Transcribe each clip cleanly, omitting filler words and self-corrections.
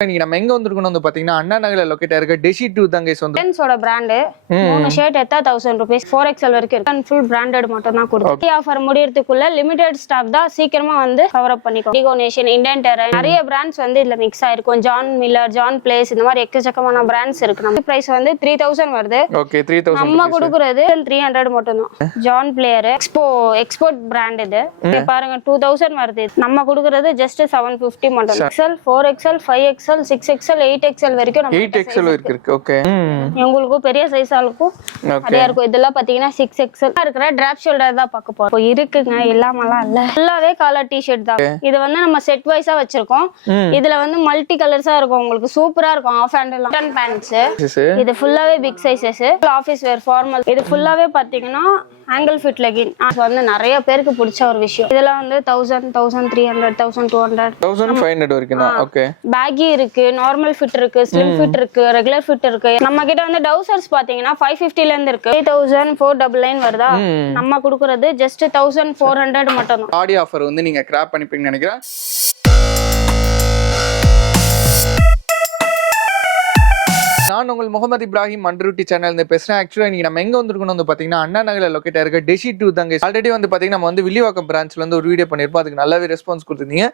இன்னைக்கு நம்ம எங்க வந்திருக்கோம் வந்து பாத்தீங்கன்னா அண்ணா நகர்ல லொகேட் ஆயிருக்க டெஷி 2 தான் गाइस வந்து மென்ஸோட பிராண்ட் 3 ஷர்ட் எடுத்தா 1000 ரூபாய் 4XL வரைக்கும் இருக்கு. ஃபுல் பிராண்டட் மட்டும் தான் கொடுக்கும். ஆஃபர் முடியறதுக்குள்ள லிமிடெட் ஸ்டாக் தான், சீக்கிரமா வந்து கவர் அப் பண்ணிக்கோ. டிகோனேஷன், இண்டென்டர் நிறைய பிராண்ட்ஸ் வந்து இதுல மிக்ஸ் ஆயிருக்கும். ஜான் மில்லர், ஜான் பிளேஸ் இந்த மாதிரி எக்கச்சக்கமான பிராண்ட்ஸ் இருக்கு. நம்ம பிரைஸ் வந்து 3000 வருது. ஓகே 3000 நம்ம கொடுக்கிறது 300 மட்டும் தான். ஜான் பிளேயர் எக்ஸ்போர்ட் பிராண்ட் இது. பாருங்க 2000 வருது. நம்ம கொடுக்கிறது ஜஸ்ட் 750 மட்டும். XL 4XL 5XL 6XL 8XL வரைக்கும் நம்ம 8XL வரைக்கும் இருக்கு. ஓகே உங்களுக்கு பெரிய சைஸா இருக்கும். அதே இருக்கும். இதெல்லாம் பாத்தீங்கன்னா 6XL இருக்கிற டிராப் ஷோல்டர் தான் பார்க்க போறோம். இருக்குங்க, இல்லாமலாம் இல்ல. ஃபுல்லாவே கலர் டி-ஷர்ட் தான். இது வந்து நம்ம செட் வைஸா வச்சிருக்கோம். இதுல வந்து மல்டி கலர்ஸா இருக்கும். உங்களுக்கு சூப்பரா இருக்கும். Half hand long pants. இது ஃபுல்லாவே big sizes. Office wear, formal. இது ஃபுல்லாவே பாத்தீங்கன்னா ஆங்கிள் ஃபிட் லெகின். அது வந்து நிறைய பேருக்கு பிடிச்ச ஒரு விஷயம். இதெல்லாம் வந்து 1000 1300 1200 1500 வரைக்கும் தான். ஓகே பேகி இருக்கு, நார்மல் ஃபிட் இருக்கு, ஸ்லிம் ஃபிட் இருக்கு, ரெகுலர் ஃபிட் இருக்கு. நம்ம கிட்ட வந்து டவுசர்ஸ் பாத்தீங்கன்னா 550 ல இருந்து இருக்கு. 3499 வருதா. நம்ம கொடுக்கிறது ஜஸ்ட் 1400 மட்டும் தான். ஆடி ஆஃபர் வந்து நீங்க கிராப் பண்ணிப்பீங்கன்னு நினைக்கிறேன். நான் உங்கள் முகமது இப்ராஹிம் மண்ட்ரூட்டி சேனல் இருந்து பேசுறேன். ஆக்சுவலா இன்னைக்கு நம்ம எங்க வந்திருக்கோம் வந்து பாத்தீங்கன்னா அண்ணா நகர்ல லொகேட் ஆயிருக்க டெஷி 2 தான் गाइस. ஆல்ரெடி வந்து பாத்தீங்கன்னா நம்ம வந்து வில்லிவாக்கம் பிரான்ச்ல வந்து ஒரு வீடியோ பண்ணிருப்போம். அதுக்கு நல்லாவே ரெஸ்பான்ஸ் கொடுத்திருந்தீங்க.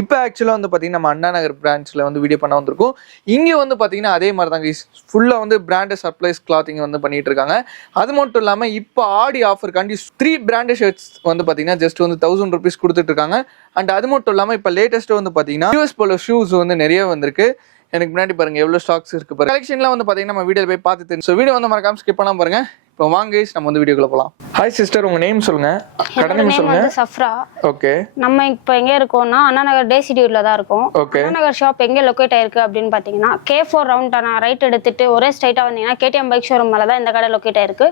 இப்போ ஆக்சுவலா வந்து பாத்தீங்கன்னா நம்ம அண்ணா நகர் பிரான்ச்ல வந்து வீடியோ பண்ண வந்திருக்கோம். இங்க வந்து பாத்தீங்கன்னா அதே மாதிரி தான் गाइस. ஃபுல்லா வந்து பிராண்டட் சப்ளைஸ் கிளாத்திங் வந்து பண்ணிட்டு இருக்காங்க. அது மட்டும் இல்லாம இப்போ ஆடி ஆஃபர் காண்டி 3 பிராண்டட் ஷர்ட்ஸ் வந்து பாத்தீங்கன்னா ஜஸ்ட் வந்து 1000 ரூபீஸ் கொடுத்துட்டு இருக்காங்க. அண்ட் அது மட்டும் இல்லாம இப்போ லேட்டஸ்ட் வந்து பாத்தீங்கன்னா US போலோ ஷூஸ் வந்து நிறைய வந்திருக்கு. எனக்கு முன்னாடி பாருங்க எவ்வளவு ஸ்டாக்ஸ் இருக்கு பாருங்க. கலெக்ஷன்லாம் வந்து பாத்தீங்கன்னா நம்ம வீடியோல போய் பார்த்து தெரியும். ஸோ வீடியோ வந்து மறக்காம ஸ்கிப் பண்ணாம பாருங்க. இப்போ வாங்க गाइस நம்ம வந்து வீடியோக்குள்ள போலாம். ஹாய் சிஸ்டர், உங்க நேம் சொல்லுங்க. கடை நேம் சொல்லுங்க. சஃப்ரா. ஓகே. நம்ம இப்போ எங்க இருக்கோம்னா அண்ணா நகர் டெஷி 2ல தான் இருக்கோம். அண்ணா நகர் ஷாப் எங்க லொகேட் ஆயிருக்கு அப்படின்னு பாத்தீங்கன்னா K4 ரவுண்டானா ரைட் எடுத்துட்டு ஒரே ஸ்ட்ரைட்டா வந்தீங்கன்னா KTM பைக் ஷோரூம் மேல தான் இந்த கடை லொகேட் ஆயிருக்கு.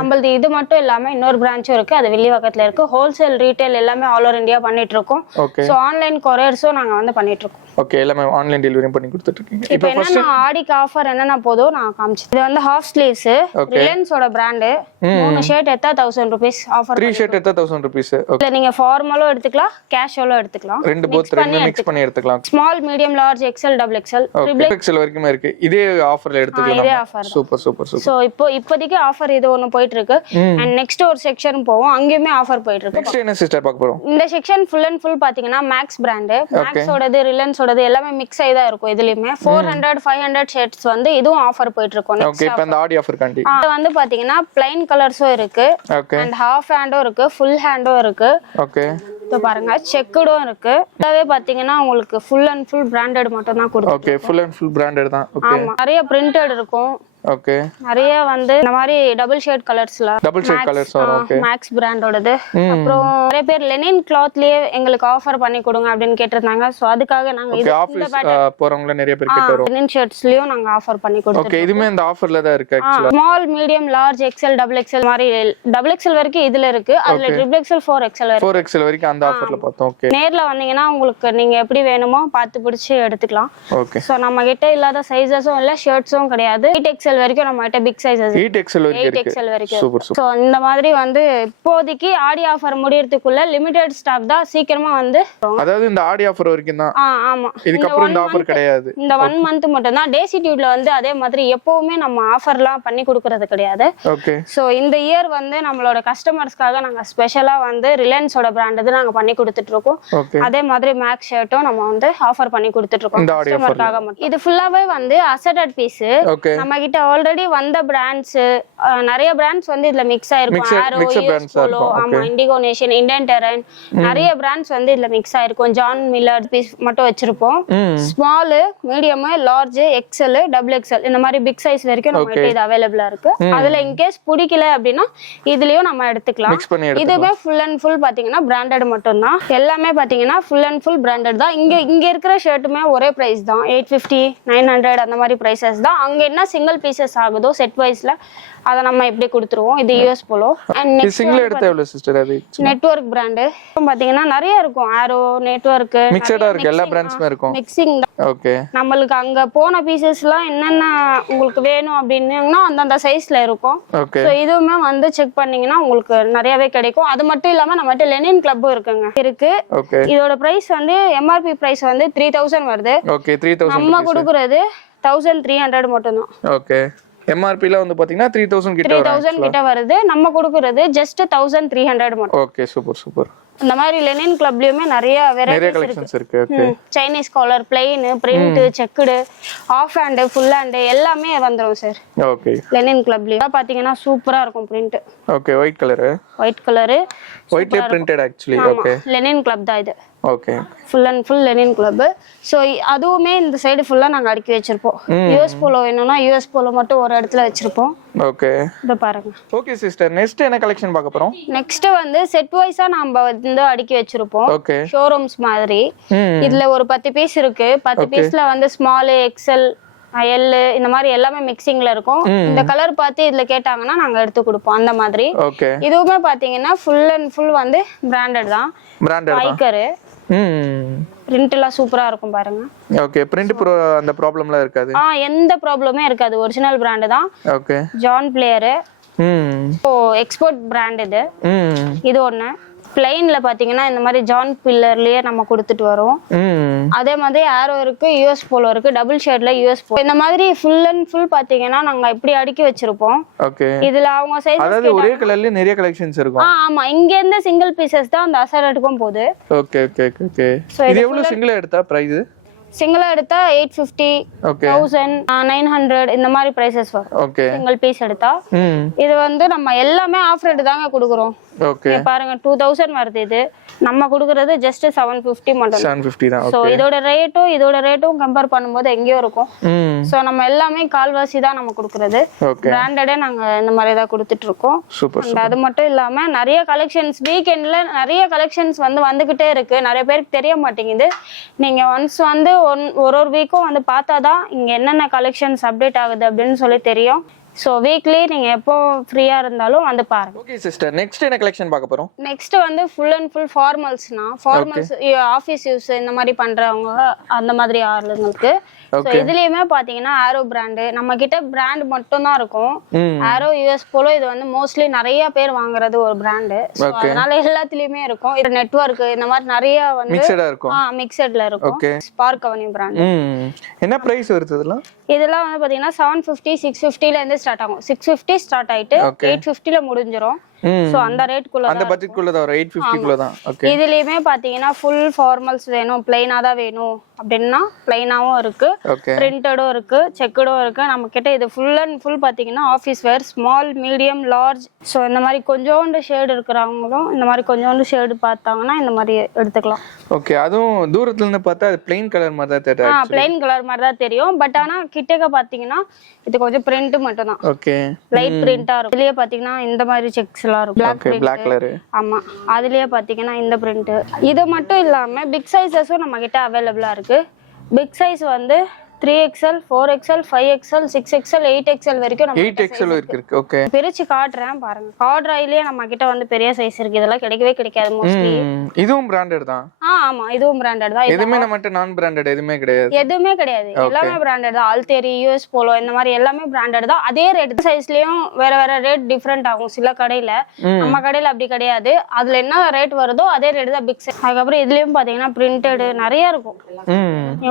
நம்மளது இது மட்டும் இல்லாம இன்னொரு பிரான்ச்சும் இருக்கு. அது வில்லிவாக்கத்துல இருக்கு. ஹோல்சேல், ரீட்டைல் எல்லாமே ஆல் ஓவர் இந்தியா பண்ணிட்டு இருக்கோம். ஸோ ஆன்லைன் கொரியர்ஸும் நாங்க வந்து பண்ணிட்டு இருக்கோம். ஓகே, எல்லாமே ஆன்லைன் டெலிவரி பண்ணி கொடுத்துட்டு இருக்கீங்க. இப்போ என்னன்னா ஆடிக்கு ஆஃபர் என்னன்னா போதோ நான் காமிச்சேன். இது வந்து ஹாஃப் ஸ்லீவ்ஸ், ரிலையன்ஸோட பிராண்ட். 3 ஷர்ட் எடுத்தா 1000 ரூபீஸ் ஆஃபர். 3 ஷர்ட் எடுத்தா 1000 ரூபீஸ். ஓகே. இல்ல நீங்க ஃபார்மலும் எடுத்துக்கலாம், கேஷுவலும் எடுத்துக்கலாம். ரெண்டு மிக்ஸ் பண்ணி எடுத்துக்கலாம். Small, medium, large, XL, XXL, XL வரைக்கும் இருக்கு. இதே ஆஃபர்ல எடுத்துக்கலாம். இதே offer. Super super super. So இப்போதைக்கு ஆஃபர் இது ஒன்னு போயிட்டு இருக்கு. அண்ட் நெக்ஸ்ட் ஒரு செக்ஷன் போவோம். அங்கேயுமே ஆஃபர் போயிட்டு இருக்கு. நெக்ஸ்ட் என்ன சிஸ்டர் பார்க்க போறோம்? இந்த செக்ஷன் ஃபுல் அண்ட் ஃபுல் பாத்தீங்கன்னா மேக்ஸ் பிராண்ட். மேக்ஸோடது, ரிலையன்ஸோடது எல்லாமே மிக்ஸ் ஆயி தான் இருக்கும். இதுலயுமே 400 500 ஷர்ட்ஸ் வந்து இதுவும் ஆஃபர் போயிட்டு இருக்கும். ஓகே, இப்போ அந்த ஆடி ஆஃபர் காண்டி இது வந்து பாத்தீங்கன்னா ப்ளைன் கலர்ஸும் இருக்கு. ஓகே. அண்ட் ஹாஃப் ஹேண்டும் இருக்கு, ஃபுல் ஹேண்டும் இருக்கு. ஓகே. இது பாருங்க செக்குடும் இருக்கு. அதாவே பாத்தீங்கன்னா உங்களுக்கு ஃபுல் அண்ட் ஃபுல் பிராண்டட் மட்டும் தான் கொடுக்கும். Okay, full and full branded தான். ஓகே. ஆமா, நிறைய பிரிண்டட் இருக்கும். ஓகே. நிறைய வந்து இந்த மாதிரி டபுள் ஷேட் கலர்ஸ்ல வரும். ஓகே. மேக்ஸ் பிராண்டோடது. அப்புறம் நிறைய பேர் லெனின் கிளாத்லயே எங்களுக்கு ஆஃபர் பண்ணி கொடுங்க அப்படின்னு கேட்டிருந்தாங்க. சோ அதுக்காக நாங்க இந்த ஆபீஸ் போறவங்க நிறைய பேர் கேட்டு வரோம். லெனின் ஷர்ட்ஸ்லயும் நாங்க ஆஃபர் பண்ணி கொடுத்துறோம். ஓகே, இதுமே இந்த ஆஃபர்ல தான் இருக்கு actually. Small, medium, large, XL, XXL மாதிரி XXL வரைக்கும் இதுல இருக்கு. அதுல XXL 4XL வரைக்கும் 4XL வரைக்கும் அந்த ஆஃபர்ல பார்த்தோம். ஓகே. நேர்ல வந்தீங்கன்னா உங்களுக்கு நீங்க எப்படி வேணுமோ பார்த்து பிடிச்சு எடுத்துக்கலாம். ஓகே. சோ நம்ம கிட்ட இல்லாத சைஸஸும் இல்ல, ஷர்ட்ஸும் கிடையாது. 8XL வரைக்கும் நம்ம கிட்ட பிக் சைஸஸ் 8XL வரைக்கும். Super super. சோ இந்த மாதிரி வந்து இப்போதைக்கு ஆடி ஆஃபர் முடியறதுக்குள்ள லிமிடெட் ஸ்டாக் தான், சீக்கிரமா வந்து. அதாவது இந்த ஆடி ஆஃபர் வரைக்கும் தான். ஆமா, இதுக்கு அப்புறம் இந்த ஆஃபர் கிடையாது. இந்த 1 மந்த் மட்டும் தான். டெஷி 2ல வந்து அதே மாதிரி எப்பவுமே நம்ம ஆஃபர்லாம் பண்ணி கொடுக்கிறது கிடையாது. ஓகே. சோ இந்த இயர் வந்து நம்மளோட கஸ்டமர்ஸ்க்காக நாங்க ஸ்பெஷலா வந்து ரிலையன்ஸோட பிராண்ட் இது நாங்க பண்ணி கொடுத்துட்டு இருக்கோம். அதே மாதிரி மேக்ஸ் ஷர்ட்டும் நம்ம வந்து ஆஃபர் பண்ணி கொடுத்துட்டு இருக்கோம் கஸ்டமர்க்காக மட்டும். இது ஃபுல்லாவே வந்து அசெட்டட் பீஸ். நம்ம கிட்ட ஆல்ரெடி வந்த பிராண்ட்ஸ் நிறைய பிராண்ட்ஸ் வந்து இதுல மிக்ஸ் ஆயிருக்கும். ஆரோ, US போலோ, ஆமா, இண்டிகோனேஷன், இண்டென்டர் நிறைய பிராண்ட்ஸ் வந்து இதுல மிக்ஸ் ஆயிருக்கும். ஜான் மில்லர் பீஸ் மட்டும் வச்சிருப்போம். Small, medium, large, XL, XXL இந்த மாதிரி பிக் சைஸ் வரைக்கும் நம்ம கிட்ட இது அவைலபிளா இருக்கு. அதுல இன்கேஸ் பிடிக்கல அப்படின்னா இதுலயும் நம்ம எடுத்துக்கலாம். இதுவே ஃபுல் அண்ட் ஃபுல் பாத்தீங்கன்னா பிராண்டட் மட்டும் தான். எல்லாமே பாத்தீங்கன்னா ஃபுல் அண்ட் ஃபுல் பிராண்டட் தான். இங்க இருக்கிற ஷர்ட்டுமே ஒரே பிரைஸ் தான். 850 900 அந்த மாதிரி பிரைசஸ் தான். அங்க என்ன சிங்கிள் பீசஸ் ஆகுதோ செட் வைஸ்ல அதை நம்ம இப்படி கொடுத்துருவோம். இது யூஎஸ் போலோ. அண்ட் இது நெக்ஸ்ட் சிங்கிள் எடுத்தா எவ்வளவு சிஸ்டர் அது? நெட்வொர்க் பிராண்டு பாத்தீங்கன்னா நிறைய இருக்கும். ஆரோ, நெட்வொர்க், மிக்ஸடா இருக்கு, எல்லா பிராண்ட்ஸ்மே இருக்கும். மிக்சிங். ஓகே. நம்மளுக்கு அங்க போன பீசஸ்லாம் என்னென்ன உங்களுக்கு வேணும் அப்படின்னா அந்தந்த சைஸ்ல இருக்கும். ஓகே. ஸோ இதுவுமே வந்து செக் பண்ணீங்கன்னா உங்களுக்கு நிறையவே கிடைக்கும். அது மட்டும் இல்லாம நம்மகிட்ட லெனின் கிளப்பும் இருக்கு. ஓகே. இதோட பிரைஸ் வந்து எம்ஆர்பி பிரைஸ் வந்து 3000 வருது. ஓகே. 3000 நம்ம கொடுக்குறது 1300 மட்டும்தான். ஓகே. எம்ஆர்பில வந்து பாத்தீங்கன்னா 3000 கிட்ட வருது. நம்ம கொடுக்குறது ஜஸ்ட் 1300 மட்டும். ஓகே. Super super. இந்த மாதிரி லெனின் கிளப்லயுமே நிறைய வெரைட்டிஸ் இருக்கு. Okay. Chinese collar, plain, print, checked, half hand, full hand எல்லாமே வந்துரும் சார். ஓகே. லெனின் கிளப்ல பாத்தீங்கன்னா சூப்பரா இருக்கும் பிரிண்ட். ஓகே. White colour. ஒயிட்ல printed actually. Okay. Linen club தான் இது. Okay. Full and full linen club. So அதுவுமே இந்த சைடு ஃபுல்லா நாங்க அடுக்கி வச்சிருப்போம். யூஎஸ் போலோ வேணும்னா யூஎஸ் போலோ மட்டும் ஒரு இடத்துல வச்சிருப்போம். ஓகே. இத பாருங்க. ஓகே சிஸ்டர், நெக்ஸ்ட் என்ன கலெக்ஷன் பார்க்க போறோம்? நெக்ஸ்ட் வந்து செட் வைஸா நம்ம வந்து அடுக்கி வச்சிருப்போம். ஓகே. ஷோரூம்ஸ் மாதிரி. இதுல ஒரு 10 பீஸ் இருக்கு. 10 பீஸ்ல வந்து ஸ்மால், எக்ஸ்எல், எல் இந்த மாதிரி எல்லாமே மிக்சிங்ல இருக்கும். இந்த கலர் பார்த்து இதுல கேட்டாங்கன்னா நாங்க எடுத்து கொடுப்போம் அந்த மாதிரி. ஓகே. இதுவுமே பாத்தீங்கன்னா ஃபுல் அண்ட் ஃபுல் வந்து பிராண்டட் தான். பைக்கர். பிரிண்ட் எல்லாம் சூப்பரா இருக்கும் பாருங்க. ஓகே. பிரிண்ட் அந்த ப்ராப்ளம்லாம் இருக்காது. எந்த ப்ராப்ளமே இருக்காது. ஒரிஜினல் பிராண்ட் தான். Okay. John player. Export brand இது. இது ஒண்ணு. பிளைன்ல பாத்தீங்கன்னா இந்த மாதிரி ஜான் பில்லர்லயே நம்ம கொடுத்துட்டு வரோம். அதே மாதிரி ஆரோ இருக்கு, யூஎஸ் போலோ இருக்கு, டபுள் ஷேட்ல யூஎஸ் போலோ. இந்த மாதிரி ஃபுல் அண்ட் ஃபுல் பாத்தீங்கன்னா நாங்க இப்படி அடுக்கி வச்சிருப்போம். ஓகே. இதுல அவங்க சைஸ் அதாவது ஒரே கலர்ல நிறைய கலெக்ஷன்ஸ் இருக்கும். ஆமா, இங்க இருந்து சிங்கிள் பீசஸ் தான் அந்த அசாலட்டுக்கும் போகுது. Okay okay okay. இது எவ்வளவு சிங்கிளா எடுத்தா பிரைஸ்? சிங்கிளா எடுத்தா 850, 1000, 900 இந்த மாதிரி பிரைசஸ் வரும். ஓகே. சிங்கிள் பீஸ் எடுத்தா. இது வந்து நம்ம எல்லாமே ஆஃப் ரேட் தாங்க கொடுக்குறோம். ஓகே. பாருங்க 2000 வருது. இது நம்ம கொடுக்குறது ஜஸ்ட் 750 மட்டும். 750 தான். சோ இதோட ரேட்டும் கம்பேர் பண்ணும்போது எங்கேயோ இருக்கும். சோ நம்ம எல்லாமே கால்வாசி தான் நம்ம கொடுக்குறது. பிராண்டடே நாங்க இந்த மாதிரி தான் கொடுத்துட்டு இருக்கோம். சூப்பர். அது மட்டும் இல்லாம நிறைய கலெக்ஷன்ஸ் வீக்கெண்ட்ல நிறைய கலெக்ஷன்ஸ் வந்து வந்துகிட்டே இருக்கு. நிறைய பேருக்கு தெரிய மாட்டேங்குது. நீங்க ஒன்ஸ் வந்து ஒரு வீக்கும் வந்து பார்த்தாதான் இங்க என்னென்ன கலெக்ஷன்ஸ் அப்டேட் ஆகுது அப்படின்னு சொல்லி தெரியும். சோ வீக்லி நீங்க எப்போ ஃப்ரீயா இருந்தாலும் வந்து பாருங்க. ஓகே சிஸ்டர், நெக்ஸ்ட் என்ன கலெக்ஷன் பார்க்க போறோம்? நெக்ஸ்ட் வந்து ஃபுல் அண்ட் ஃபுல் ஃபார்மல்ஸ்னா, ஃபார்மல்ஸ் ஆபீஸ் யூஸ் இந்த மாதிரி பண்றவங்க அந்த மாதிரி ஆளுங்களுக்கு. சோ இதுலயுமே பாத்தீங்கன்னா ஆரோ பிராண்ட் நம்ம கிட்ட பிராண்ட் மட்டும் தான் இருக்கும். ஆரோ, யூஎஸ் போலோ இது வந்து மோஸ்ட்லி நிறைய பேர் வாங்குறது ஒரு பிராண்ட். சோ அதனால எல்லாத்துலயுமே இருக்கும். இது நெட்வொர்க் இந்த மாதிரி நிறைய வந்து மிக்ஸடா இருக்கும். மிக்ஸட்ல இருக்கும். Spark avenue brand. என்ன பிரைஸ் வருது இதெல்லாம்? இதெல்லாம் வந்து பாத்தீங்கன்னா 750, 650 ல இருந்து ஸ்டார்ட் ஆகும். 650 ஸ்டார்ட் ஆயிட்டு 850 ல முடிஞ்சிரும். சோ அந்த ரேட்க்குள்ள அந்த பட்ஜெட்க்குள்ள தான் வரும். 850 குள்ள தான். ஓகே. இதுலயுமே பாத்தீங்கன்னா ஃபுல் ஃபார்மல்ஸ் வேணும், ப்ளைனா தான் வேணும் அப்படின்னா ப்ளைனாவும் இருக்கு, பிரிண்டடும் இருக்கு, செக்கடும் இருக்கு. நம்ம கிட்ட இது ஃபுல் அண்ட் ஃபுல் பாத்தீங்கன்னா ஆபீஸ் வேர், ஸ்மால், மீடியம், லார்ஜ். சோ இந்த மாதிரி கொஞ்சோண்டு ஷேட் இருக்கிறவங்களும் இந்த மாதிரி கொஞ்சோண்டு ஷேட் பார்த்தாங்கன்னா இந்த மாதிரி எடுத்துக்கலாம். ஓகே. அதுவும் தூரத்துல இருந்து பார்த்தா அது ப்ளைன் கலர் மாதிரி தான் தெரியும். ப்ளைன் கலர் மாதிரி தான் தெரியும். பட் ஆனா கிட்டக்க பாத்தீங்கன்னா இது கொஞ்சம் பிரிண்ட் மட்டும் தான். ஓகே. லைட் பிரிண்டா இருக்கும். இதுலயே பாத்தீங்கன்னா இந்த மாதிரி செக்ஸ் எல்லாம் இருக்கும். Black colour. ஆமா, அதுலயே பாத்தீங்கன்னா இந்த பிரிண்ட். இது மட்டும் இல்லாம பிக் சைஸஸும் நம்ம கிட்ட அவைலபிளா இருக்கு. பிக் சைஸ் வந்து 3XL, 4XL, 5XL, 6XL, 8XL வரைக்கும் நம்ம 8XL இருக்கு. ஓகே. பிரிச்சு காட்றேன் பாருங்க. கார்ட்ரைலயே நம்ம கிட்ட வந்து பெரிய சைஸ் இருக்கு. இதெல்லாம் கிடைக்கவே கிடைக்காது மோஸ்ட்லி. இதுவும் பிராண்டட் தான். ஆமா, இதுவும் பிராண்டட் தான். எதுமே நம்மட்ட நான் பிராண்டட் எதுமே கிடையாது. எதுமே கிடையாது. எல்லாமே பிராண்டட் தான். ஆல்தேரி, யூஎஸ் போலோ இந்த மாதிரி எல்லாமே பிராண்டட் தான். அதே ரேட் சைஸ்லயும் வேற வேற ரேட் டிஃபரெண்ட் ஆகும் சில கடையில. நம்ம கடையில அப்படி கிடையாது. அதுல என்ன ரேட் வருதோ அதே ரேட் தான் பிக் சைஸ். அதுக்கப்புறம் இதுலயும் பாத்தீங்கன்னா பிரிண்டட் நிறைய இருக்கும்.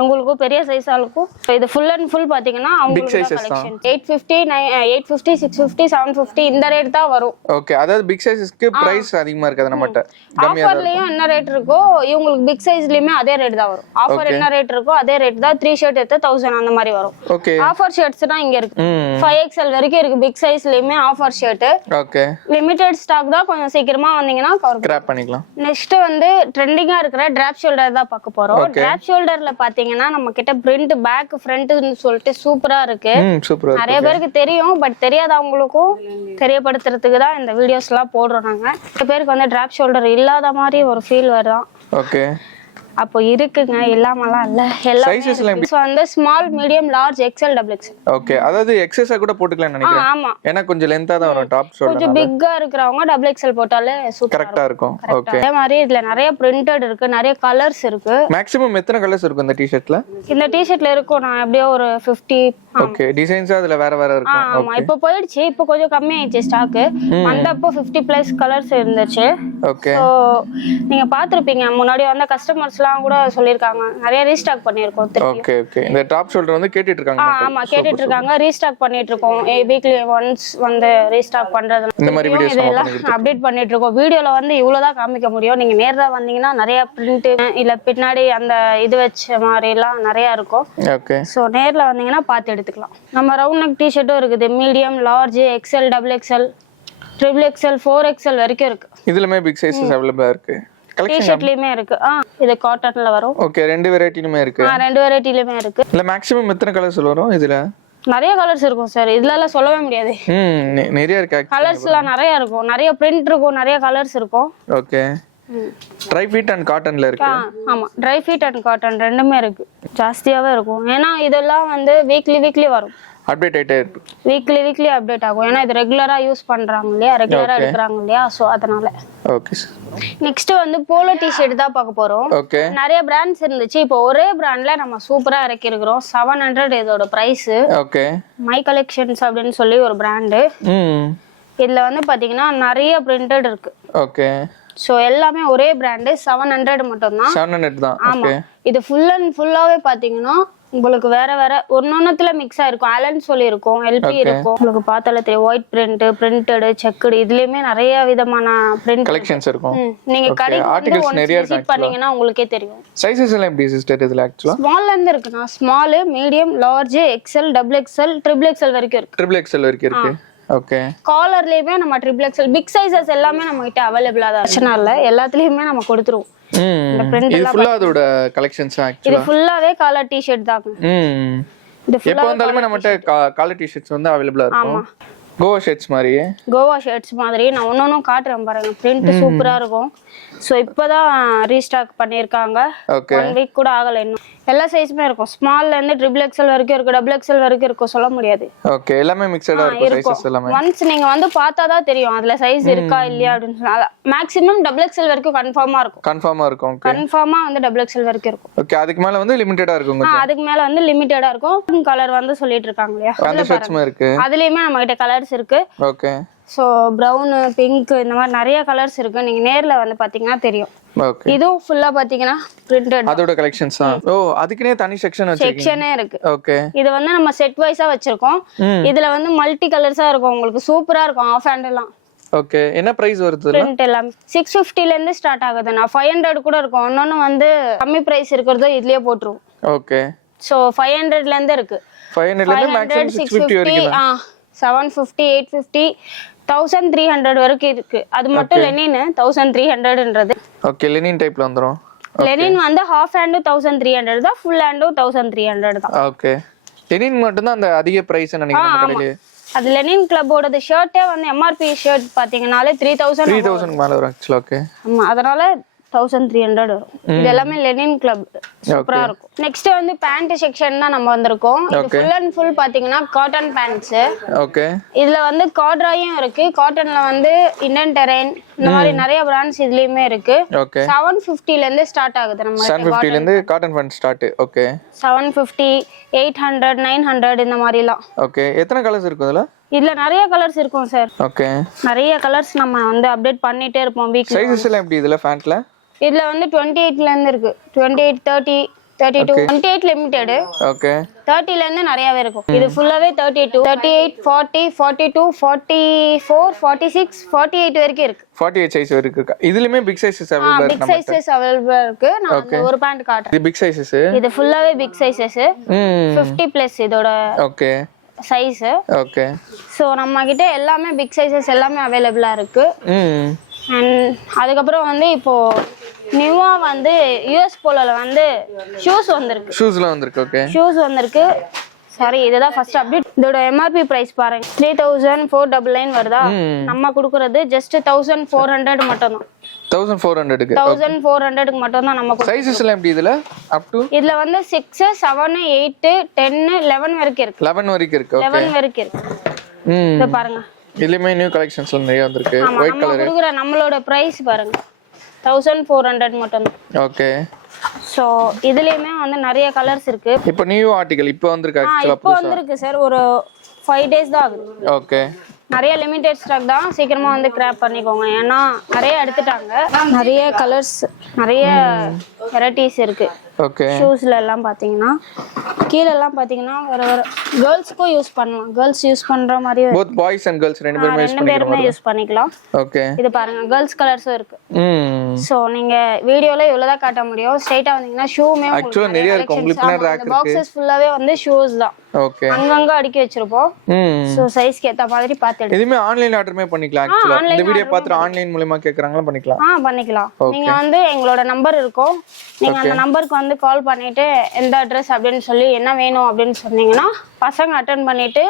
உங்களுக்கும் பெரிய சைஸா இருக்கும். இது ஃபுல் அண்ட் ஃபுல் பாத்தீங்கன்னா அவங்களோட கலெக்ஷன் 850, 850, 650, 750 இந்த ரேட் தான் வரும். ஓகே. அதாவது பிக் சைஸ்க்கு பிரைஸ் அதிகமா இருக்காது நம்மட்ட. ஆஃபர்லயும் என்ன ரேட் இருக்கோ இவங்களுக்கு பிக் சைஸ்லயுமே அதே ரேட் தான் வரும். ஆஃபர் என்ன ரேட் இருக்கோ அதே ரேட் தான். 3 ஷர்ட் எடுத்தா 1000 அந்த மாதிரி வரும். ஓகே. ஆஃபர் ஷர்ட்ஸ்னா இங்க இருக்கு. 5XL வரைக்கும் இருக்கு பிக் சைஸ்லயுமே offer shirt. Okay. Limited stock தான். கொஞ்சம் சீக்கிரமா வந்தீங்கன்னா கிராப் பண்ணிக்கலாம். நெக்ஸ்ட் வந்து ட்ரெண்டிங்கா இருக்கிற டிராப் ஷோல்டர் தான் பார்க்க போறோம். டிராப் ஷோல்டர்ல பாத்தீங்கன்னா நம்ம கிட்ட பிரிண்ட், பேக், ஃப்ரண்ட்னு சொல்லிட்டு சூப்பரா இருக்கு. நிறைய பேருக்கு தெரியும். பட் தெரியாதவங்களுக்கும் தெரியப்படுத்துறதுக்கு தான் இந்த வீடியோஸ் எல்லாம் போடுறோம் நாங்க. நிறைய பேருக்கு வந்து டிராப் ஷோல்டர் இல்லாத மாதிரி ஒரு ஃபீல் வருதான். ஓகே. அப்போ இருக்குங்க, இல்லாமலாம் இல்ல. எல்லாமே சைஸஸ்லாம் இருக்கு. So வந்து small, medium, large, XL, double XL. Okay, அதாவது எக்ஸஸா கூட போட்டுக்கலாம் நினைக்கிறேன். ஆமா, ஏன்னா கொஞ்சம் லென்த்தா தான் வரும் டாப் ஷோல்டர். கொஞ்சம் பிக்கா இருக்கிறவங்க டபுள் எக்ஸ்எல் போட்டாலே சூப்பரா கரெக்ட்டா இருக்கும். ஓகே, அதே மாதிரி இதுல நிறைய பிரிண்டட் இருக்கு, நிறைய கலர்ஸ் இருக்கு. மேக்ஸிமம் எத்தனை கலர்ஸ் இருக்கும் இந்த டி-ஷர்ட்ல? இந்த டி-ஷர்ட்ல இருக்கும் நான் எப்படியோ ஒரு 50. ஓகே, டிசைன்ஸ் அதுல வேற வேற இருக்கும். ஆமா, இப்போ போயிடுச்சு, இப்போ கொஞ்சம் கம்மி ஆயிடுச்சு ஸ்டாக். வந்தப்போ 50+ கலர்ஸ் இருந்துச்சு. ஓகே, ஸோ நீங்க பாத்திருப்பீங்க, முன்னாடி வந்த கஸ்டமர்ஸ்லாம் கூட சொல்லியிருக்காங்க நிறைய ரீஸ்டாக் பண்ணியிருக்கோம் திருப்பி. ஓகே ஓகே, இந்த டாப் ஷோல்டர் வந்து கேட்டிட்டு இருக்காங்க மக்கள். ஆமா, கேட்டுட்டு இருக்காங்க. ரீஸ்டாக் பண்ணிட்டு இருக்கோம், வீக்லி ஒன்ஸ் வந்து ரீஸ்டாக் பண்றது. இந்த மாதிரி வீடியோஸ் இதெல்லாம் அப்டேட் பண்ணிட்டு இருக்கோம். வீடியோல வந்து இவ்வளவுதான் காமிக்க முடியும். நீங்க நேர்ல வந்தீங்கன்னா நிறைய பிரிண்ட் இல்ல பின்னாடி அந்த இது வச்ச மாதிரி எல்லாம் நிறைய இருக்கும். ஓகே, ஸோ நேர்ல வந்தீங்கன்னா பார்த்து எடுத்துக்கலாம். நம்ம ரவுண்ட் நெக் டி-ஷர்ட்டும் இருக்குது, medium, large, XL, double XL, triple XL, 4XL வரைக்கும் இருக்கு. இதுலமே பிக் சைஸஸ் அவைலபிளா இருக்கு. டி-ஷர்ட்லயுமே இருக்கு. இது காட்டன்ல வரும். ஓகே, ரெண்டு வெரைட்டிலுமே இருக்கு. ரெண்டு வெரைட்டிலயுமே இருக்கு. இல்ல மேக்ஸிமம் எத்தனை கலர்ஸ் வரும் இதுல? நிறைய கலர்ஸ் இருக்கும் சார், இதுல எல்லாம் சொல்லவே முடியாது. நிறைய இருக்கு. கலர்ஸ்லாம் நிறைய இருக்கும், நிறைய பிரிண்ட் இருக்கும், நிறைய கலர்ஸ் இருக்கும். ஓகே, ட்ரை ஃபிட் அண்ட் காட்டன்ல இருக்கு. ஆமா, ட்ரை ஃபிட் அண்ட் காட்டன் ரெண்டுமே இருக்கு. ஜாஸ்தியாவே இருக்கும், ஏன்னா இதெல்லாம் வந்து வீக்லி வரும், அப்டேட் ஆயிட்டே இருக்கு. வீக்லி அப்டேட் ஆகும். ஏன்னா இது ரெகுலரா யூஸ் பண்றாங்க இல்லையா, ரெகுலரா எடுக்கிறாங்க இல்லையா, சோ அதனால. ஓகே சார், நெக்ஸ்ட் வந்து போலோ டி-ஷர்ட் தான் பார்க்க போறோம். ஓகே, நிறைய பிராண்ட்ஸ் இருந்துச்சு, இப்போ ஒரே பிராண்ட்ல நம்ம சூப்பரா இறக்கி இருக்கிறோம். 700 இதோட பிரைஸ். ஓகே, மை கலெக்ஷன்ஸ் அப்படின்னு சொல்லி ஒரு பிராண்டு. இதுல வந்து பாத்தீங்கன்னா நிறைய பிரிண்டட் இருக்கு. ஓகே, சோ எல்லாமே ஒரே பிராண்ட். 700 மட்டும் தான். 700 தான். ஆமா, இது ஃபுல் அண்ட் ஃபுல்லாவே பாத்தீங்கன்னா உங்களுக்கு வேற வேற ஒன்னொன்னத்துல மிக்ஸ் ஆயிருக்கும். ஆலன் சொல்லி இருக்கும், எல்பி இருக்கும். உங்களுக்கு பார்த்தாலே தெரியும், ஒயிட் பிரிண்ட், பிரிண்டட், செக்குடு, இதுலயுமே நிறைய விதமான பிரிண்ட் கலெக்ஷன்ஸ் இருக்கும். நீங்க கடைக்கு ஆர்டிகல்ஸ் நிறைய இருக்கு. விசிட் பண்ணீங்கன்னா உங்களுக்கே தெரியும். சைஸஸ் எல்லாம் எப்படி சிஸ்டர் இதுல ஆக்சுவலா? ஸ்மால்ல இருந்து இருக்குனா, small, medium, large, XL, double XL, triple XL வரைக்கும் இருக்கு. ட்ரிபிள் எக்ஸ்எல் வரைக்கும் இருக்கு. ஓகே, காலர்லயுமே நம்ம ட்ரிபிள் எக்ஸ்எல் பிக் சைஸஸ் எல்லாமே நம்ம கிட்ட அவைலபிளா தான். பிரச்சனை இல்ல, எல்லாத்துலயுமே நம்ம கொடுத்துருவோம். இந்த பிரிண்ட் இது ஃபுல்லா அதோட கலெக்ஷன்ஸ் ஆக்சுவலா. இது ஃபுல்லாவே காலர் டி-ஷர்ட் தாங்க. இது எப்போ வந்தாலுமே நம்மட்ட காலர் டி-ஷர்ட்ஸ் வந்து அவைலபிளா இருக்கும். கோவா ஷர்ட்ஸ் மாதிரியே, கோவா ஷர்ட்ஸ் மாதிரி நான் ஒன்னொன்னும் காட்டுறேன் பாருங்க. பிரிண்ட் சூப்பரா இருக்கும். ஸோ இப்போதான் ரீஸ்டாக் பண்ணியிருக்காங்க. 1 வீக் கூட ஆகலை இன்னும். எல்லா சைஸுமே இருக்கும், ஸ்மால்ல இருந்து ட்ரிபிள் எக்ஸ்எல் வரைக்கும் இருக்கு, டபுள் எக்ஸ்எல் வரைக்கும் இருக்கும், சொல்ல முடியாது. ஓகே, எல்லாமே மிக்ஸ்டா இருக்கும் சைஸஸ் எல்லாமே. ஒன்ஸ் நீங்க வந்து பார்த்தாதான் தெரியும் அதுல சைஸ் இருக்கா இல்லையா அப்படின்னு சொல்லி. மேக்ஸிமம் டபுள் எக்ஸ்எல் வரைக்கும் கன்ஃபார்மா இருக்கும். கன்ஃபார்மா வந்து டபுள் எக்ஸ்எல் வரைக்கும் இருக்கும். ஓகே, அதுக்கு மேல வந்து லிமிட்டடா இருக்கும். அதுக்கு மேல வந்து லிமிட்டடா இருக்கும். கலர் வந்து சொல்லிட்டு இருக்காங்க இல்லையா, அந்த ஷர்ட்ஸ்மே இருக்கு. அதுலயுமே நம்ம கிட்ட கலர்ஸ் இருக்கு. ஓகே, சோ பிரவுன், பிங்க், இந்த மாதிரி நிறைய கலர்ஸ் இருக்கு. நீங்க நேர்ல வந்து பாத்தீங்கன்னா தெரியும். ஓகே, இதுவும் ஃபுல்லா பாத்தீங்கன்னா பிரிண்டட். அதோட கலெக்ஷன்ஸ் தான். ஓ, அதுக்குனே தனி செக்ஷன் வச்சிருக்கீங்க. செக்ஷனே இருக்கு. ஓகே, இது வந்து நம்ம செட் வைஸா வச்சிருக்கோம். இதுல வந்து மல்டி கலர்ஸா இருக்கும், உங்களுக்கு சூப்பரா இருக்கும். ஆஃப் ஹேண்ட் எல்லாம். ஓகே, என்ன பிரைஸ் வருது? பிரிண்ட் எல்லாம் 650 ல இருந்து ஸ்டார்ட் ஆகுது. நான் 500 கூட இருக்கும். இன்னொன்னு வந்து கம்மி பிரைஸ் இருக்குறதோ இதுலயே போட்டுருவோம். ஓகே, சோ 500 ல இருந்து இருக்கு. 500 ல இருந்து மேக்ஸிமம் 650 வரைக்கும். 750, 850, 1300 வரைக்கும் இருக்கு. அது மட்டும் லெனின் 1300ன்றது. ஓகே, லெனின் டைப்ல வந்துரும். லெனின் வந்து ஹாஃப் ஹேண்ட் 1300 தான், ஃபுல் ஹேண்ட் 1300 தான். ஓகே, லெனின் மட்டும் தான் அந்த அதிக பிரைஸ் நினைக்கிறேன் நம்ம கடையில. அது லெனின் கிளப்போட ஷர்ட்டே வந்து எம்ஆர்பி ஷர்ட் பாத்தீங்கனாலே 3000 மேல வரும் ஆக்சுவலா. ஓகே, ஆமா, அதனால 1300 வரும். இது எல்லாமே லெனின் கிளப், சூப்பரா இருக்கும். நெக்ஸ்ட் வந்து பேண்ட் செக்ஷன் தான் நம்ம வந்திருக்கோம். இது ஃபுல் அண்ட் ஃபுல் பாத்தீங்கன்னா காட்டன் பேண்ட்ஸ். ஓகே, இதுல வந்து காட்ராயும் இருக்கு, காட்டன்ல வந்து இந்தியன் டெரைன், இந்த மாதிரி நிறைய பிராண்ட்ஸ் இதுலயுமே இருக்கு. ஓகே, 750 ல இருந்து ஸ்டார்ட் ஆகுது. நம்ம 750 ல இருந்து காட்டன் பேண்ட் ஸ்டார்ட். ஓகே, 750, 800, 900 இந்த மாதிரிலாம். ஓகே, எத்தனை கலர்ஸ் இருக்கு அதுல? இதுல நிறைய கலர்ஸ் இருக்கும் சார். ஓகே, நிறைய கலர்ஸ் நம்ம வந்து அப்டேட் பண்ணிட்டே இருப்போம் வீக்லி. சைஸஸ் எல்லாம் எப்படி இதுல பேண்ட்ல? இதுல வந்து 28 ல இருந்து இருக்கு. 28, 30, 32, 28 லிமிட்டட். ஓகே, 30 ல இருந்து நிறையவே இருக்கும். இது ஃபுல்லாவே 32, 38, 40, 42, 44, 46, 48 வரைக்கும் இருக்கு. 48 சைஸ் வரைக்கும் இருக்கு. இதுலயுமே பிக் சைஸஸ் அவேலபிள் இருக்கு. பிக் சைஸஸ் அவேலபிள் இருக்கு. நான் ஒரு பேண்ட் காட்டுறேன். இது பிக் சைஸஸ். இது ஃபுல்லாவே பிக் சைஸஸ். 50+ இதோட ஓகே சைஸ். ஓகே, சோ நம்ம கிட்ட எல்லாமே பிக் சைஸஸ் எல்லாமே அவேலபிளா இருக்கு. அண்ட் அதுக்கப்புறம் வந்து இப்போ நியூவா வந்து யூஎஸ் போலோல வந்து ஷூஸ் வந்திருக்கு. ஷூஸ்லாம் வந்திருக்கு. ஓகே, ஷூஸ் வந்திருக்கு. சாரி, இதுதான் ஃபர்ஸ்ட் அப்டேட். இதோட எம்ஆர்பி பிரைஸ் பாருங்க, 3499 வருதா. நம்ம கொடுக்கறது ஜஸ்ட் 1400 மட்டும் தான். 1400க்கு 1400க்கு மட்டும் தான் நம்ம சைஸஸ் எல்லாம் எப்படி இதுல அப் டு இதுல வந்து 6 7 8 10 11 வரைக்கும் இருக்கு 11 வரைக்கும் இருக்கு. ஓகே 11 வரைக்கும் இருக்கு. இத பாருங்க இதுலயுமே நியூ கலெக்ஷன்ஸ்ல நிறைய வந்திருக்கு. ஒயிட் கலர் குடுக்குற நம்மளோட பிரைஸ் பாருங்க 1400 மட்டும் தான். ஓகே சோ இதுலயுமே வந்து நிறைய கலர்ஸ் இருக்கு. இப்போ நியூ ஆர்டிகல் இப்போ வந்திருக்கு एक्चुअली இப்போ வந்திருக்கு சார் ஒரு 5 டேஸ் தான் ஆகுது. ஓகே நிறைய லிமிடெட் ஸ்டாக் தான், சீக்கிரமா வந்து கிராப் பண்ணிக்கோங்க ஏன்னா நிறைய எடுத்துட்டாங்க. நிறைய கலர்ஸ் நிறைய வெரைட்டிஸ் இருக்கு. ஓகே ஷூஸ்ல எல்லாம் பாத்தீங்கன்னா கீழ எல்லாம் பாத்தீங்கன்னா வேற வேற கேர்ள்ஸ்க்கும் யூஸ் பண்ணலாம். கேர்ள்ஸ் யூஸ் பண்ற மாதிரி both boys and girls ரெண்டு பேருமே யூஸ் பண்ணிக்கலாம். ஓகே இது பாருங்க கேர்ள்ஸ் கலர்ஸும் இருக்கு. சோ நீங்க வீடியோல இவ்வளவுதான் காட்ட முடியும். ஸ்ட்ரைட்டா வந்தீங்கன்னா ஷூமே एक्चुअली நிறைய இருக்கு. உங்களுக்கு பின்னாடி ரேக் இருக்கு. பாக்ஸஸ் ஃபுல்லாவே வந்து ஷூஸ் தான். ஓகே அங்கங்க அடுக்கி வச்சிருப்போம். சோ சைஸ்க்கு ஏத்த மாதிரி பார்த்து எடுங்க. இதுமே ஆன்லைன் ஆர்டர்மே பண்ணிக்கலாம். एक्चुअली இந்த வீடியோ பார்த்து ஆன்லைன் மூலமா கேக்குறாங்களா பண்ணிக்கலாம். பண்ணிக்கலாம். நீங்க வந்து எங்களோட நம்பர் இருக்கும். நீங்க அந்த நம்பருக்கு வந்து கால் பண்ணிட்டு எந்த அட்ரஸ் அப்படின்னு சொல்லி என்ன வேணும் அப்படின்னு சொன்னீங்கன்னா பசங்க அட்டெண்ட் பண்ணிட்டு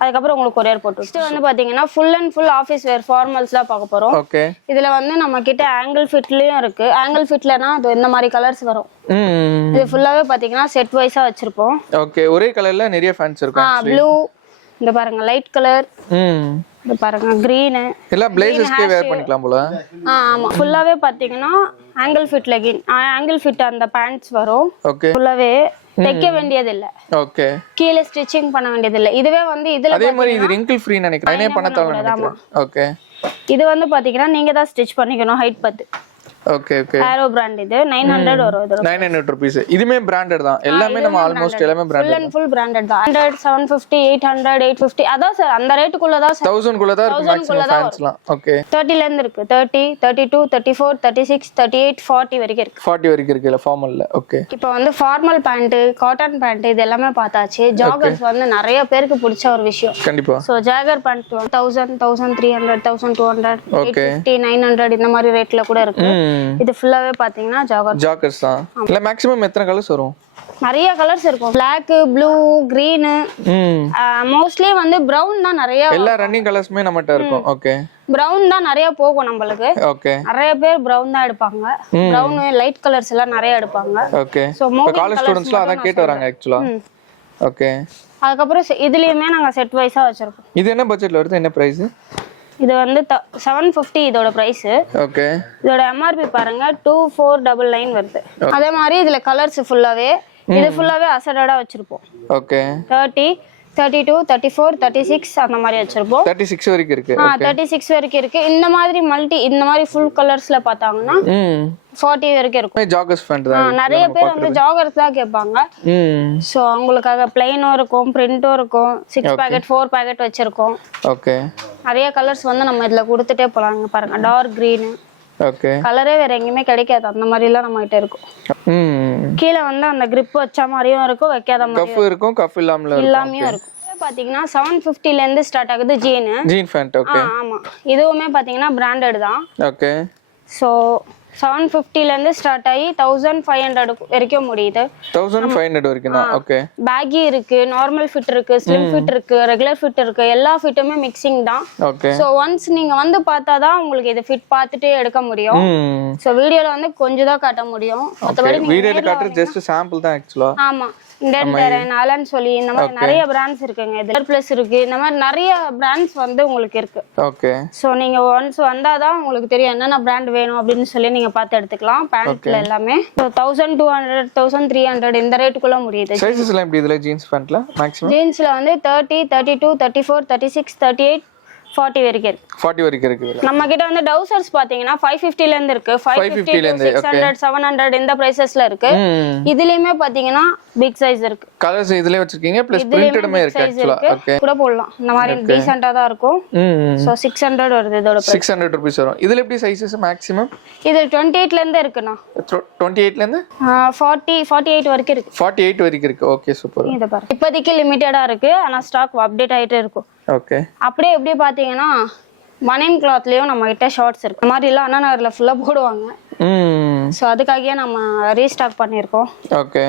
அதுக்கப்புறம் உங்களுக்கு கொரியர் போட்டு. நெக்ஸ்ட் வந்து பாத்தீங்கன்னா full and full office wear formals தான் பார்க்க போறோம். ஓகே இதுல வந்து நம்ம கிட்ட ஆங்கிள் ஃபிட்லயும் இருக்கு. ஆங்கிள் ஃபிட்லனா அது இந்த மாதிரி கலர்ஸ் வரும். இது ஃபுல்லாவே பாத்தீங்கன்னா செட் வைஸா வச்சிருப்போம். ஓகே ஒரே கலர்ல நிறைய ஃபேன்ஸ் இருக்கும். ப்ளூ இந்த பாருங்க லைட் கலர். இது பாருங்க கிரீன் எல்லாம் பிளேசர்ஸ்க்கே வேர் பண்ணிக்கலாம் போல. ஆமா ஃபுல்லாவே பாத்தீங்கன்னா angle fit legging angle fit அந்த பேண்ட்ஸ் வரும். ஓகே ஃபுல்லாவே தைக்க வேண்டியது இல்ல. ஓகே கீழ ஸ்டிச்சிங் பண்ண வேண்டியது இல்ல. இதுவே வந்து இதுல அதே மாதிரி இது wrinkle free நினைக்கிறேன். நானே பண்ண தேவையில்லை. ஓகே இது வந்து பாத்தீங்கன்னா நீங்க தான் ஸ்டிட்ச் பண்ணிக்கணும். Height 10. Okay okay Aero brand இது 900 வரும். இது 900 rupees. இதுமே பிராண்டட் தான். எல்லாமே நம்ம ஆல்மோஸ்ட் எல்லாமே branded. Full and full branded தான். 100 750 800 850 அதான் சார் அந்த ரேட்டுக்குள்ள தான் சார். 1000 குள்ள தான் இருக்கு மேக்ஸிமம் ஃபேன்ஸ்லாம். ஓகே 30 ல இருந்து இருக்கு. 30 32 34 36 38 40 வரைக்கும் இருக்கு. 40 வரைக்கும் இருக்கு இல்ல ஃபார்மல்ல. ஓகே இப்போ வந்து ஃபார்மல் பேண்ட் காட்டன் பேண்ட் இது எல்லாமே பார்த்தாச்சு. ஜாகர்ஸ் வந்து நிறைய பேருக்கு பிடிச்ச ஒரு விஷயம். கண்டிப்பா. சோ ஜாகர் பேண்ட் 1000 1300 1200 850 900 இந்த மாதிரி ரேட்ல கூட இருக்கு. இது ஃபுல்லாவே பாத்தீங்கன்னா ஜாகர்ஸ் தான். இல்ல மேக்ஸிமம் எத்தனை கலர்ஸ் வரும்? நிறைய கலர்ஸ் இருக்கும். Black ப்ளூ green மோஸ்ட்லி வந்து brown தான் நிறைய. எல்லா ரன்னிங் கலர்ஸ்மே நம்மட்ட இருக்கும். ஓகே brown தான் நிறைய போகும் நமக்கு. ஓகே நிறைய பேர் brown தான் எடுப்பாங்க. brown லைட் கலர்ஸ் எல்லாம் நிறைய எடுப்பாங்க. ஓகே சோ காலேஜ் ஸ்டூடண்ட்ஸ்லாம் அத கேட் வராங்க एक्चुअली. ஓகே அதுக்கு அப்புறம் இதுலயுமே நாங்க செட் வைஸா வச்சிருக்கோம். இது என்ன பட்ஜெட்ல வருது? என்ன பிரைஸ்? இது வந்து 750 இதோட பிரைஸ். ஓகே இதோட எம்ஆர்பி பாருங்க 2499 வருது. அதே மாதிரி இதுல கலர்ஸ் ஃபுல்லாவே இது ஃபுல்லாவே அசடடா வச்சிருப்போம். ஓகே 30 32 34 36 அந்த மாதிரி வச்சிருப்போம். 36 வரைக்கும் இருக்கு. 36 வரைக்கும் இருக்கு. இந்த மாதிரி இந்த மாதிரி ஃபுல் கலர்ஸ்ல பார்த்தாங்கன்னா 40 வரைக்கும் இருக்கும். ஜாகர்ஸ் ஃபேண்ட் தான். நிறைய பேர் வந்து ஜாகர்ஸ் தான் கேட்பாங்க. சோ அவங்களுக்காக பிளைனும் இருக்கும் பிரிண்டும் இருக்கும். 6 பாக்கெட் 4 பாக்கெட் வச்சிருக்கோம். ஓகே நிறைய கலர்ஸ் வந்து நம்ம இதுல கொடுத்துட்டே போலாங்க. பாருங்க டார்க் கிரீன். ஓகே கலரே வேற எங்கயுமே கிடைக்காது. அந்த மாதிரி எல்லாம் நம்ம கிட்ட இருக்கும். கீழ வந்து அந்த grip வச்ச மாதிரியும் இருக்கும் வைக்காத மாதிரியும் கஃப் இருக்கும். கஃப் இல்லாமயும் இருக்கும். பாத்தீங்கன்னா 750 ல இருந்து ஸ்டார்ட் ஆகுது ஜீன் ஃபேண்ட். ஓகே ஆமா இதுவுமே பாத்தீங்கன்னா பிராண்டட் தான். ஓகே சோ 750 ல இருந்து ஸ்டார்ட் ஆகி 1500 வரைக்கும் முடியுது. 1500 வரைக்கும் தான். ஓகே பேகி இருக்கு, நார்மல் ஃபிட் இருக்கு, ஸ்லிம் ஃபிட் இருக்கு, ரெகுலர் ஃபிட் இருக்கு. எல்லா ஃபிட்டுமே மிக்சிங் தான். ஓகே சோ ஒன்ஸ் நீங்க வந்து பார்த்தாதான் உங்களுக்கு இது ஃபிட் பார்த்துட்டே எடுக்க முடியும். சோ வீடியோல வந்து கொஞ்சம் தான் காட்ட முடியும். மத்தபடி வீடியோல காட்டுறது ஜஸ்ட் சாம்பிள் தான் एक्चुअली. ஆமா அலன் சொல்லி இந்த மாதிரி நிறைய பிராண்ட்ஸ் இருக்குங்க. இதுல பிளஸ் இருக்கு. இந்த மாதிரி நிறைய பிராண்ட்ஸ் வந்து உங்களுக்கு இருக்கு. ஓகே சோ நீங்க ஒன்ஸ் வந்தாதான் உங்களுக்கு தெரியும் என்னென்ன பிராண்ட் வேணும் அப்படின்னு சொல்லி நீங்க பார்த்து எடுத்துக்கலாம். பேண்ட்ல எல்லாமே 1200 1300 இந்த ரேட்டுக்குள்ள முடியுது. சைஸஸ் எல்லாம் எப்படி இதுல ஜீன்ஸ் பேண்ட்ல மேக்ஸிமம்? ஜீன்ஸ்ல வந்து 30 32 34 36 38 40 வரைக்கும் இருக்கு. 40 வரைக்கும் இருக்கு. நம்ம கிட்ட வந்து டவுசர்ஸ் பாத்தீங்கன்னா 550 ல இருந்து இருக்கு. 550 ல இருந்து 600 700 இந்த பிரைசஸ்ல இருக்கு. இதுலயுமே பாத்தீங்கன்னா பிக் சைஸ் இருக்கு. கலர்ஸ் இதுலயே வச்சிருக்கீங்க பிளஸ் பிரிண்டடுமே இருக்கு एक्चुअली. ஓகே கூட போடலாம். இந்த மாதிரி டீசன்ட்டா தான் இருக்கும். சோ 600 வருது இதோட பிரைஸ். 600 rupees வரும். இதுல எப்படி சைஸஸ் மேக்ஸிமம்? இது 28 ல இருந்து இருக்குனா. 28 ல இருந்து 40 48 வரைக்கும் இருக்கு. 48 வரைக்கும் இருக்கு. Okay super. இத பாருங்க. இப்போதைக்கு லிமிட்டடா இருக்கு. ஆனா ஸ்டாக் அப்டேட் ஆயிட்டே இருக்கும். ஓகே அப்படியே எப்படி பாத்தீங்கன்னா மனைன் கிளாத்லயும் நம்ம கிட்ட ஷார்ட்ஸ் இருக்கு. இந்த மாதிரி எல்லாம் அண்ணா நகர்ல ஃபுல்லா போடுவாங்க. சோ அதுக்காகவே நம்ம ரீஸ்டாக் பண்ணிருக்கோம். ஓகே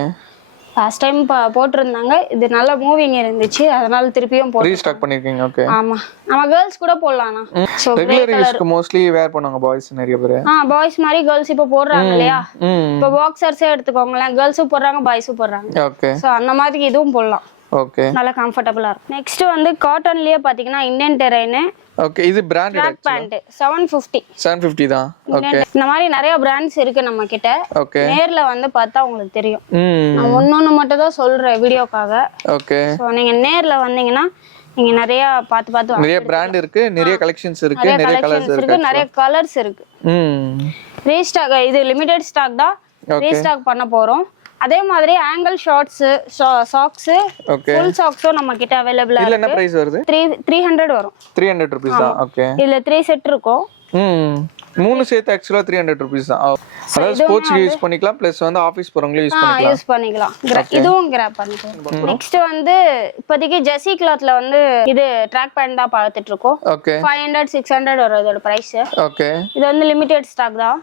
லாஸ்ட் டைம் போட்டிருந்தாங்க, இது நல்ல மூவிங் இருந்துச்சு, அதனால திருப்பியும் ரீஸ்டாக் பண்ணிருக்கீங்க. ஓகே. ஆமா, நம்ம கேர்ள்ஸ் கூட போடலாம்ண்ணா. சோ ரெகுலர் யூஸ்க்கு மோஸ்ட்லி வேர் பண்ணுவாங்க பாய்ஸ் நிறைய பேர். பாய்ஸ் மாதிரி கேர்ள்ஸ் இப்போ போடுறாங்க இல்லையா, இப்போ பாக்ஸர்ஸே எடுத்துக்கோங்களேன், கேர்ள்ஸும் போடுறாங்க பாய்ஸும் போடுறாங்க. ஓகே. சோ அந்த மாதிரி இதுவும் போடலாம். ஓகே. நல்ல கம்ஃபர்ட்டபிளா இருக்கும். நெக்ஸ்ட் வந்து காட்டன்லயே பாத்தீங்கன்னா இந்தியன் டெரைன். ஓகே. இது பிராண்டட் ட்ராக் பேண்ட் 750. 750 தான். ஓகே. இந்த மாதிரி நிறைய பிராண்ட்ஸ் இருக்கு நம்ம கிட்ட. ஓகே. நேர்ல வந்து பார்த்தா உங்களுக்கு தெரியும். நான் ஒன்னொன்னு மட்டும் தான் சொல்றேன் வீடியோக்காக. ஓகே. சோ நீங்க நேர்ல வந்தீங்கன்னா நீங்க நிறைய பார்த்து நிறைய பிராண்ட் இருக்கு, நிறைய கலெக்ஷன்ஸ் இருக்கு, நிறைய கலர்ஸ் இருக்கு, நிறைய கலர்ஸ் இருக்கு. ரீஸ்டாக், இது லிமிடெட் ஸ்டாக் தான், ரீஸ்டாக் பண்ண போறோம். அதே மாதிரி ஆங்கிள் ஷார்ட்ஸ், சாக்ஸ், ஃபுல் சாக்ஸும் நம்ம கிட்ட அவைலபிளா இருக்கு. என்ன பிரைஸ் வருது? 300 வரும். 300 rupees தான். ஓகே. இதுல 3 செட் இருக்கும். மூணு சேர்த்து ஆக்சுவலா 300 rupees தான். அதாவது ஸ்போர்ட்ஸ்க்கு யூஸ் பண்ணிக்கலாம், பிளஸ் வந்து ஆபீஸ் போறவங்களே யூஸ் பண்ணிக்கலாம். இதுவும் கிராப் பண்ணிக்கலாம். நெக்ஸ்ட் வந்து இப்போதைக்கு ஜெர்சி கிளாத்ல வந்து இது ட்ராக் பேண்ட் தான் பார்த்துட்டு இருக்கோம். ஓகே. 500 600 வரும் இதோட பிரைஸ். ஓகே. இது வந்து லிமிடெட் ஸ்டாக் தான்.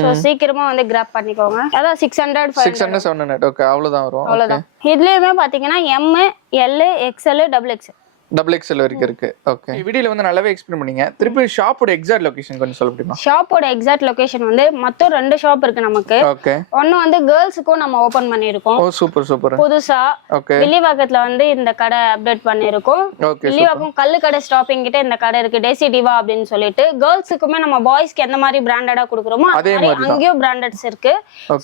சோ சீக்கிரமா வந்து கிராப் பண்ணிக்கோங்க. அதான் 600 600 700. ஓகே, அவ்வளவுதான் வரும். அவ்வளவுதான். இதுலயுமே பாத்தீங்கன்னா M, L, XL, XXL XXL வரைக்கும் இருக்கு. ஓகே. வீடியோல வந்து நல்லாவே எக்ஸ்பிளைன் பண்ணீங்க. திருப்பி ஷாப்போட எக்ஸாக்ட் லொகேஷன் கொஞ்சம் சொல்ல முடியுமா? ஷாப்போட எக்ஸாக்ட் லொகேஷன் வந்து மொத்தம் 2 ஷாப் இருக்கு நமக்கு. ஓகே. ஒன்னு வந்து கேர்ள்ஸ்க்கும் நம்ம ஓபன் பண்ணிருக்கோம். ஓ சூப்பர் சூப்பர். புதுசா. ஓகே. வில்லிவாக்கத்துல வந்து இந்த கடை அப்டேட் பண்ணிருக்கோம். ஓகே. வில்லிவாக்கம் கல்லு கடை ஸ்டாப்பிங் கிட்ட இந்த கடை இருக்கு, டேசி டிவா அப்படின்னு சொல்லிட்டு. கேர்ள்ஸ்க்குமே நம்ம பாய்ஸ்க்கு எந்த மாதிரி பிராண்டடா கொடுக்குறோமோ அதே மாதிரி அங்கேயும் பிராண்டட்ஸ் இருக்கு.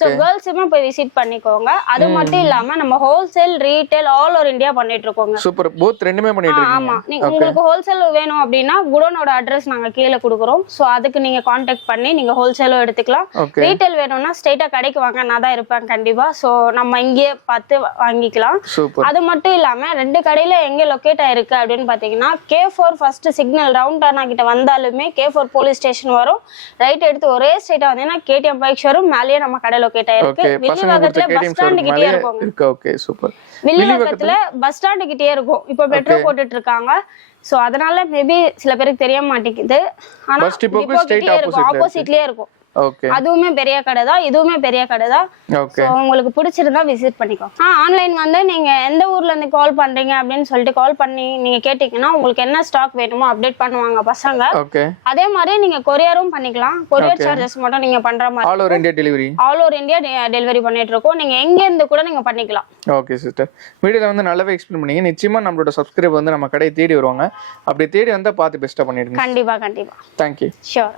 சோ கேர்ள்ஸுமே போய் விசிட் பண்ணிக்கோங்க. அது மட்டும் இல்லாம நம்ம wholesale, retail all over India பண்ணிட்டு இருக்கோங்க. சூப்பர். போத் ரெண்டுமே பண்ணிட்டு இருக்கீங்க. ஆமா. உங்களுக்கு ஹோல்சேல் வேணும் அப்படின்னா குடோனோட அட்ரஸ் நாங்க கீழே கொடுக்குறோம். சோ அதுக்கு நீங்க கான்டாக்ட் பண்ணி நீங்க ஹோல்சேலும் எடுத்துக்கலாம். ரீட்டைல் வேணும்னா ஸ்ட்ரைட்டா கடைக்கு வாங்க, நான் தான் இருப்பேன் கண்டிப்பா. சோ நம்ம இங்கே பார்த்து வாங்கிக்கலாம். அது மட்டும் இல்லாம 2 கடையில எங்க லொகேட் ஆயிருக்கு அப்படின்னு பாத்தீங்கன்னா, K4 ஃபர்ஸ்ட் சிக்னல் ரவுண்டானா கிட்ட வந்தாலுமே K4 போலீஸ் ஸ்டேஷன் வரும். ரைட் எடுத்து ஒரே ஸ்ட்ரைட்டா வந்தீங்கன்னா KTM பைக் ஷோரூம் மேலேயே நம்ம கடை லொகேட் ஆயிருக்கு. வில்லிவாக்கத்துல பஸ் ஸ்டாண்ட் கிட்டே இருக்கும். Okay super. வில்லிவாக்கத்துல பஸ் ஸ்டாண்ட் கிட்டே இருக்கும். இப்போ பெட்ரோ போட்டுட்டு இருக்காங்க. சோ அதனால மேபி சில பேருக்கு தெரிய மாட்டேங்குது. ஆனா ஆப்போசிட்லயே இருக்கும். ஓகே. அதுவுமே பெரிய கடை தான், இதுவுமே பெரிய கடை தான். ஓகே. உங்களுக்கு பிடிச்சிருந்தா விசிட் பண்ணிக்கோ. ஆன்லைன் வந்து நீங்க எந்த ஊர்ல இருந்து கால் பண்றீங்க அப்படின்னு சொல்லிட்டு கால் பண்ணி நீங்க கேட்டீங்கன்னா உங்களுக்கு என்ன ஸ்டாக் வேணுமோ அப்டேட் பண்ணுவாங்க பசங்க. ஓகே. அதே மாதிரி நீங்க கொரியரும் பண்ணிக்கலாம். கொரியர் சார்ஜஸ் மட்டும் நீங்க பண்ற மாதிரி. All over India delivery. All over India delivery பண்ணிட்டு இருக்கோம். நீங்க எங்க இருந்து கூட நீங்க பண்ணிக்கலாம். Okay sister. வீடியோல வந்து நல்லாவே எக்ஸ்பிளைன் பண்ணீங்க. நிச்சயமா நம்மளோட சப்ஸ்கிரைபர் வந்து நம்ம கடையை தேடி வருவாங்க. அப்படி தேடி வந்தா பார்த்து பெஸ்டா பண்ணிடுங்க. கண்டிப்பா கண்டிப்பா. Thank you. Sure.